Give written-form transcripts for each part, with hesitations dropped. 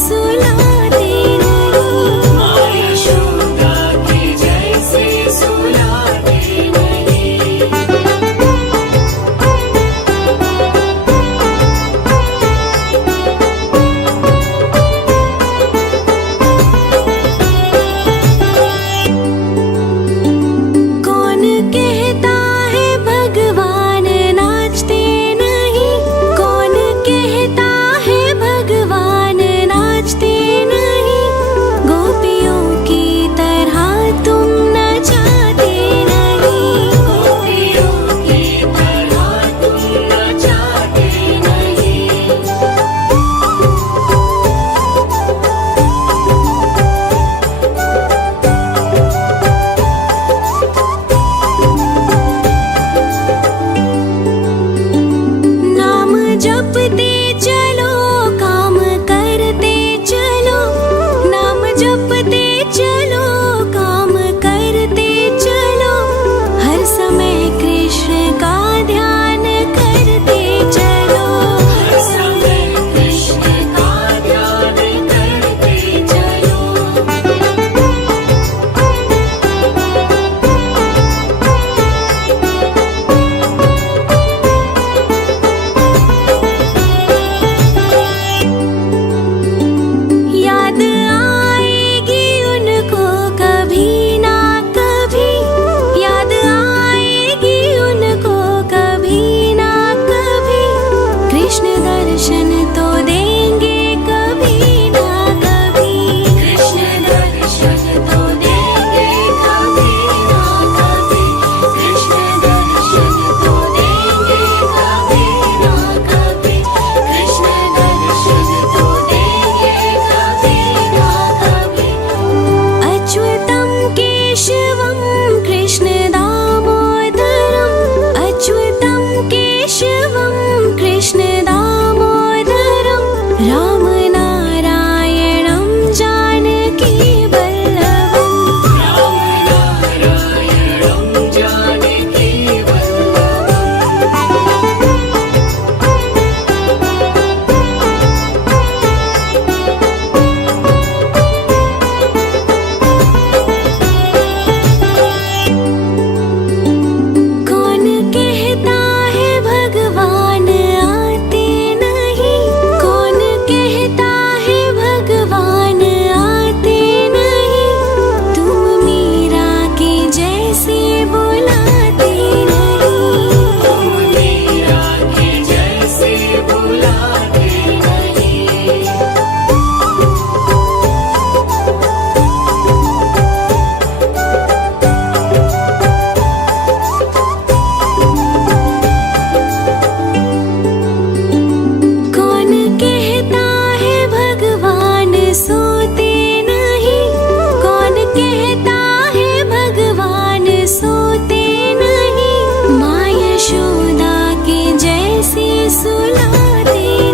सुलाते नहीं। माँ यशोदा के जैसे सुलाते नहीं। कौन कहता है भगवान नाचते नहीं? कौन कहता है भगवान नाचते नहीं? गोपियों की तरह तुम नचाते नहीं। गोपियों की तरह तुम नचाते नहीं। नाम जपते चलो, काम करते चलो। नाम जपते चलो, काम करते चलो। हर समय कृष्ण का ध्यान करते चलो। हर समय कृष्ण का ध्यान करते चलो। याद आएगी उनको कभी ना कभी। याद आएगी उनको कभी ना कभी। कृष्ण दर्शन तो देंगे कभी ना कभी। कृष्ण दर्शन तो देंगे कभी ना कभी। कृष्ण दर्शन तो देंगे कभी ना कभी। कृष्ण दर्शन तो देंगे कभी ना कभी। अच्युतं केशवं कृष्ण दामोदरम्। अच्युतं केशवं कृष्ण दामोदरम्। राम नारायणं जानकी वल्लभम्। राम नारायणं जानकी वल्लभम्। कौन कहता है भगवान आते नहीं? कौन कहता है भगवान आते नहीं? तुम मीरा के जैसे बुलाते नहीं। तुम मीरा के जैसे बुलाते नहीं। कौन कहता है भगवान सोते नहीं? कौन कहता है भगवान सोते नहीं? माँ यशोदा के जैसे सुलाते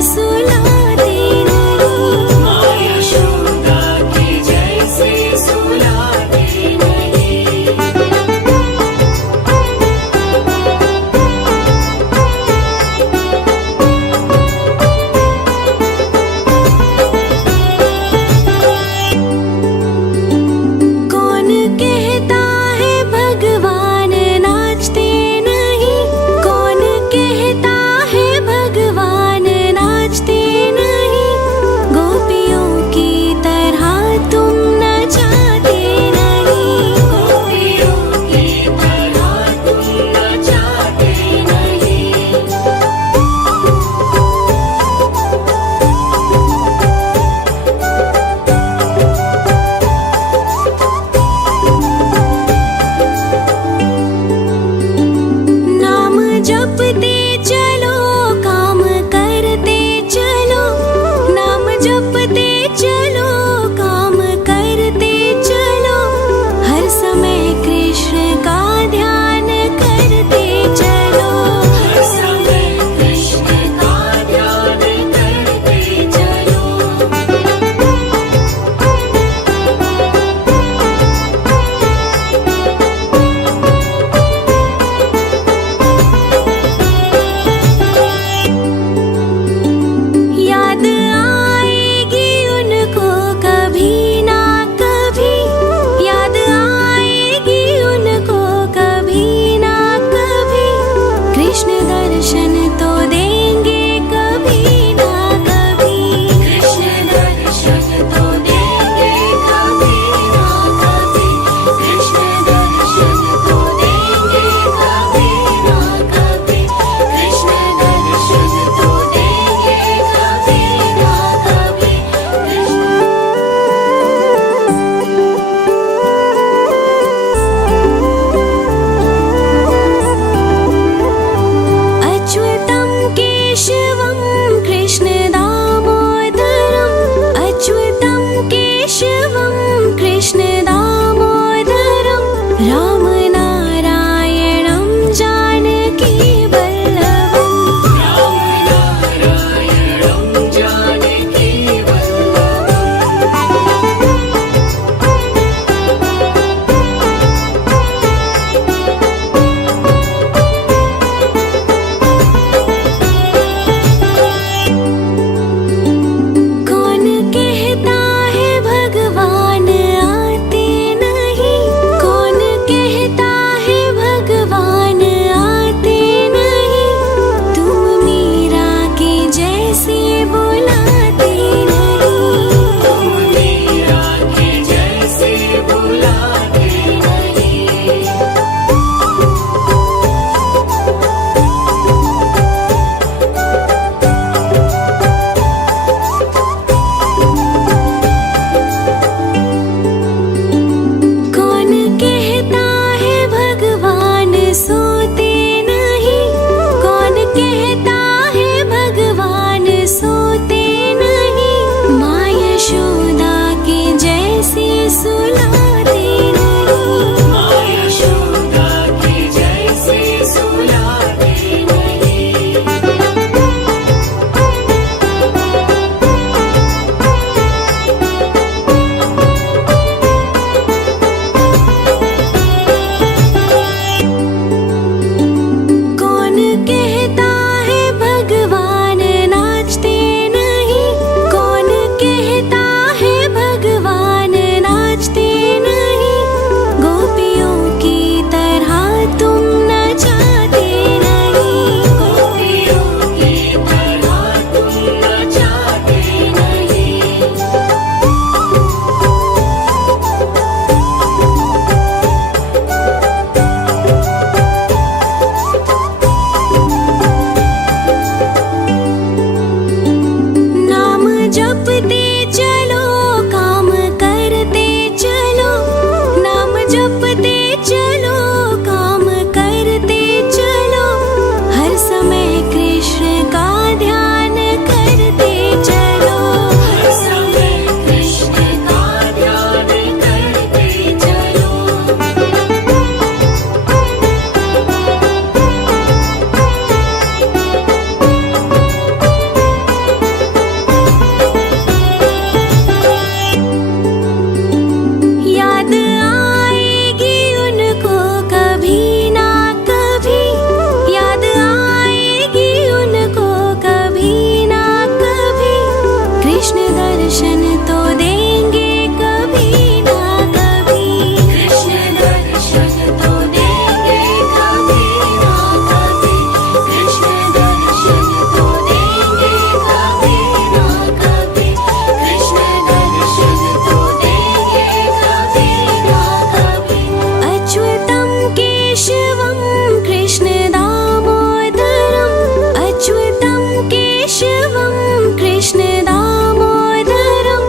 सुलाते नहीं, माँ यशोदा के जैसे सुलाते नहीं। कौन कहता है भगवान नाचते नहीं, कौन कहता है भगवान नाचते दर्शन तो देंगे कभी ना कभी। कृष्ण दर्शन तो देंगे कभी ना कभी। कृष्ण दर्शन तो देंगे कभी ना कभी। कृष्ण दर्शन तो देंगे कभी ना कभी। अच्युतं केशवं कृष्ण दामोदरम्। अच्युतं केशवं कृष्ण दामोदरम्।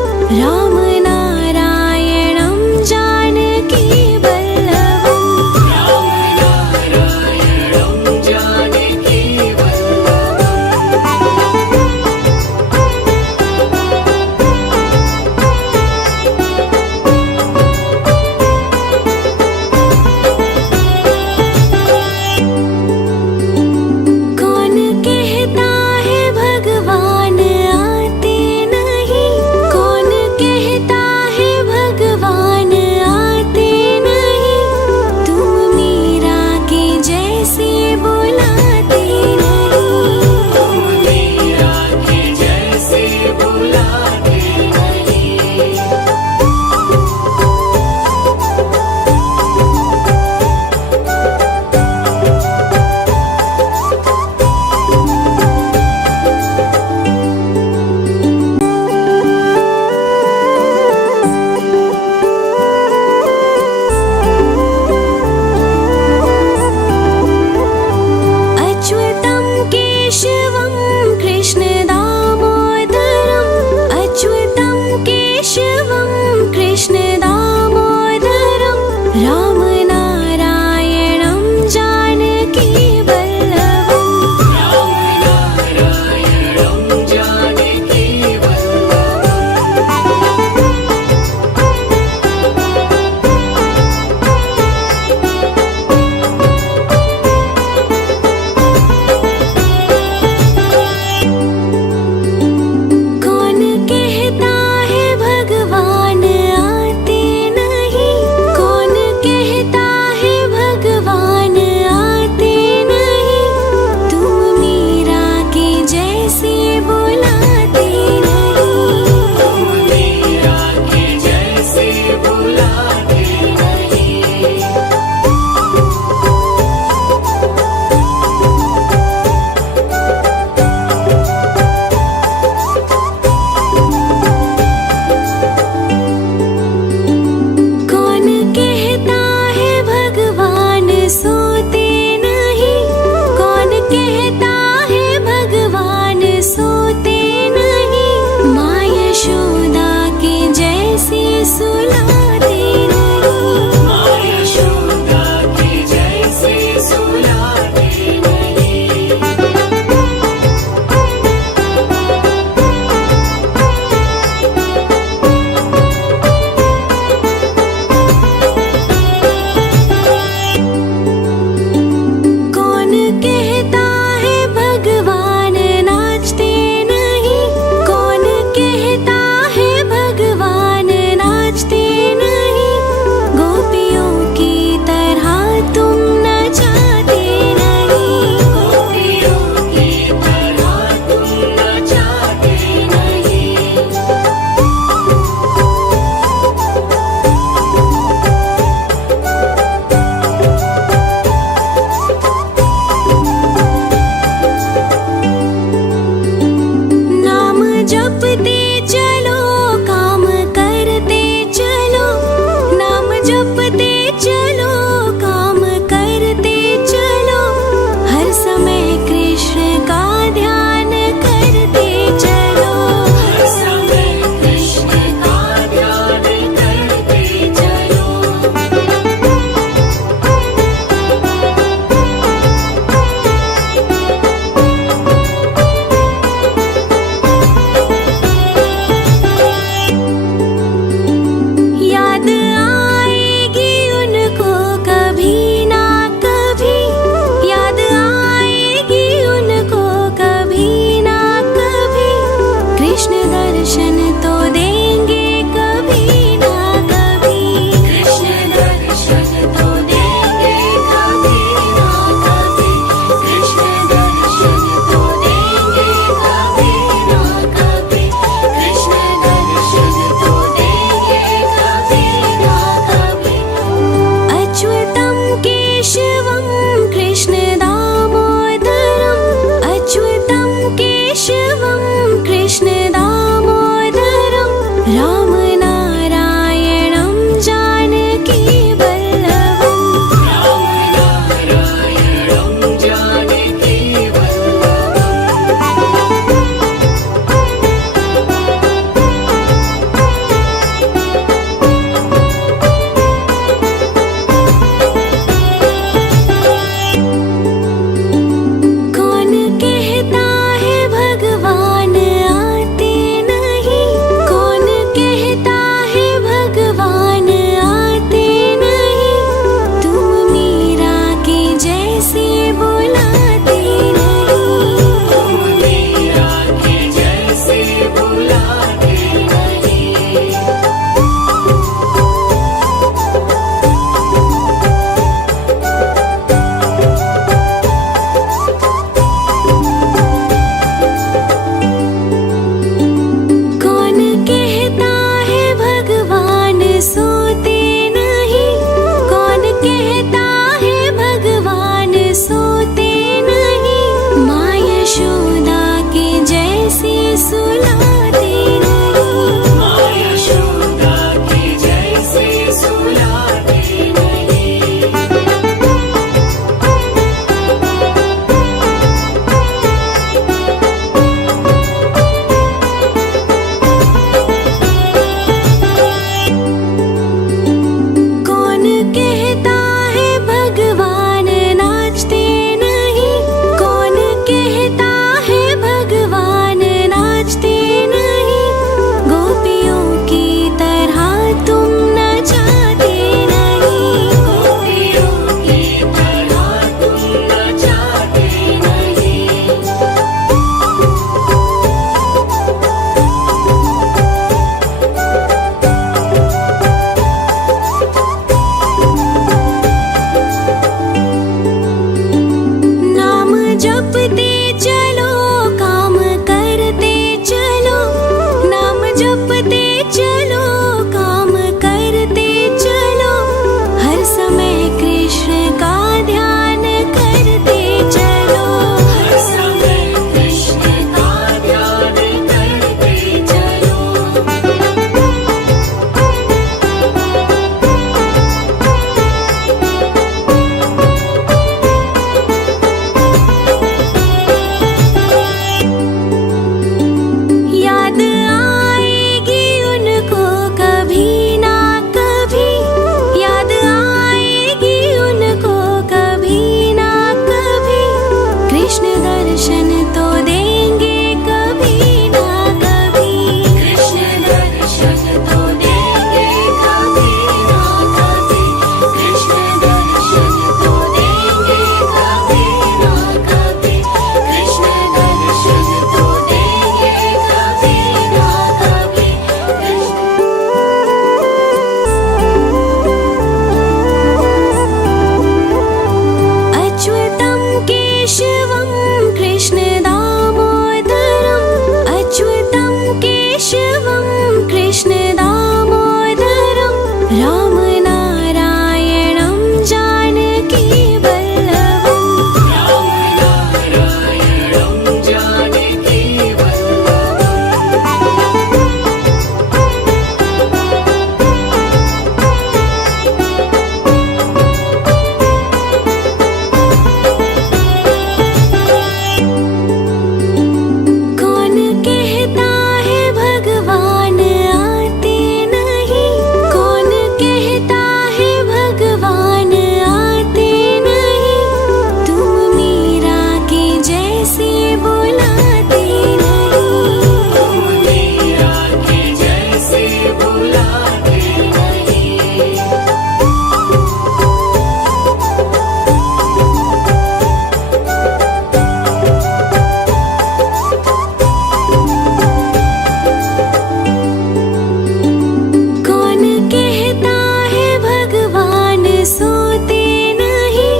सुलाते नहीं। माँ यशोदा के जैसे सुलाते नहीं। कौन कहता है भगवान नाचते नहीं? कौन कहता है भगवान नाचते नहीं? गोपियों की तरह तुम नचाते नहीं। गोपियों की तरह तुम नचाते नहीं। नाम जपते चलो, काम करते चलो। नाम जपते चलो, काम करते चलो। हर समय कृष्ण का ध्यान करते चलो। हर समय कृष्ण का ध्यान करते चलो। याद आएगी उनको कभी ना कभी। याद आएगी उनको कभी ना कभी। कृष्ण दर्शन तो देंगे कभी ना कभी। कृष्ण दर्शन तो देंगे कभी ना कभी। कृष्ण दर्शन तो देंगे कभी ना कभी। कृष्ण दर्शन तो देंगे कभी ना कभी। अच्युतं केशवं कृष्ण दामोदरम्। अच्युतं केशवं कृष्ण दामोदरम्। राम नारायणं जानकी वल्लभम्। राम नारायणं जानकी वल्लभम्। कौन कहता है भगवान आते नहीं? कौन कहता है भगवान आते नहीं? तुम मीरा के जैसे बुलाते नहीं। तुम मीरा के जैसे बुलाते नहीं। कौन कहता है भगवान सोते नहीं?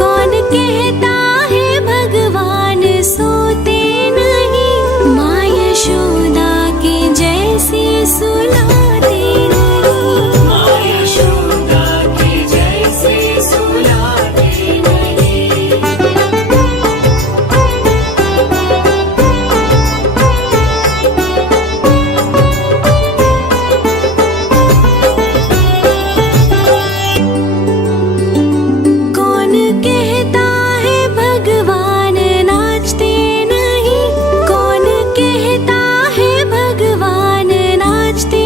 कौन कहता है भगवान सोते नहीं? माँ यशोदा के जैसे सुलाते नहीं। माँ यशोदा के जैसे सुलाते नहीं। कौन कहता है भगवान नाचते नहीं? कौन कहता है भगवान नाचते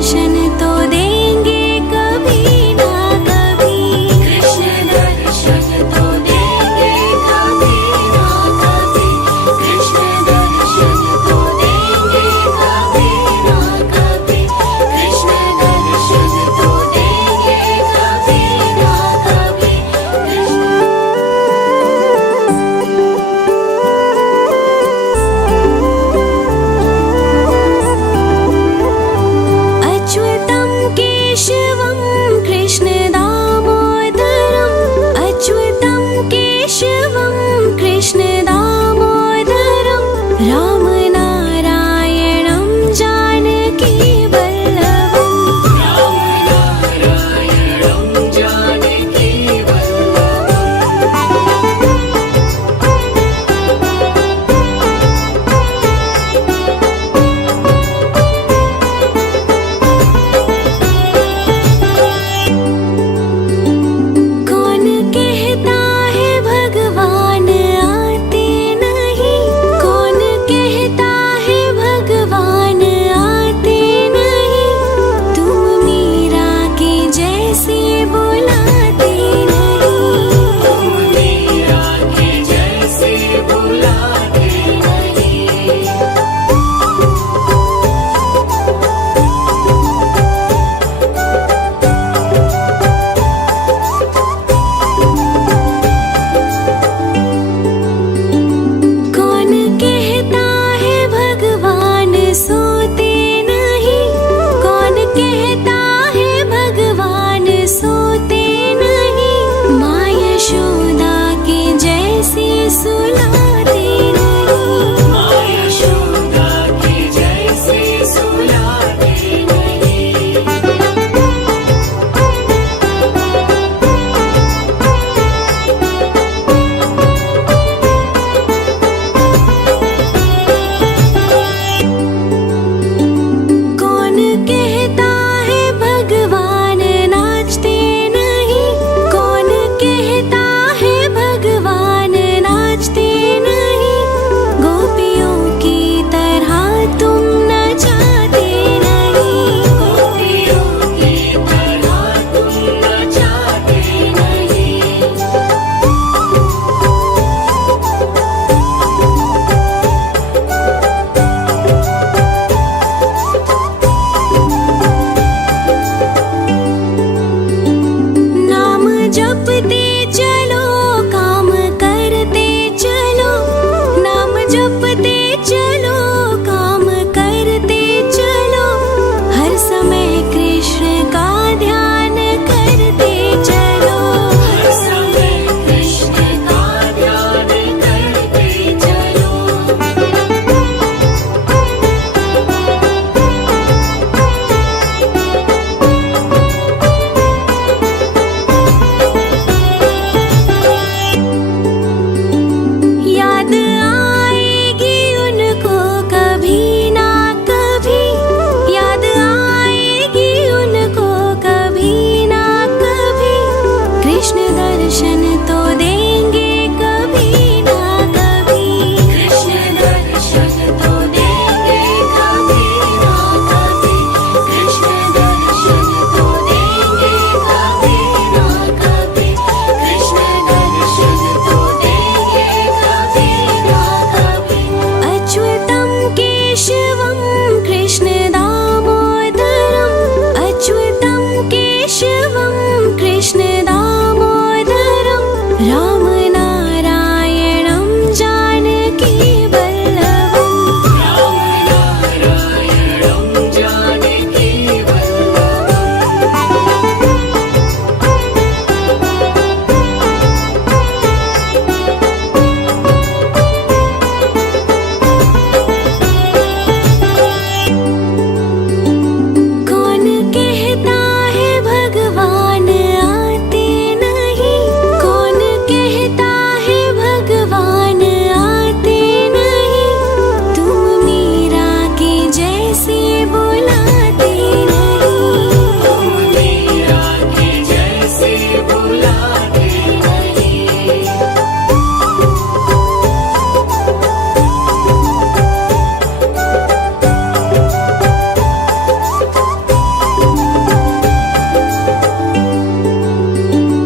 दर्शन तो देंगे कभी ना कभी। कृष्ण दर्शन तो देंगे कभी ना कभी। कृष्ण दर्शन तो देंगे कभी ना कभी। कृष्ण दर्शन तो देंगे कभी ना कभी। अच्युतं केशवं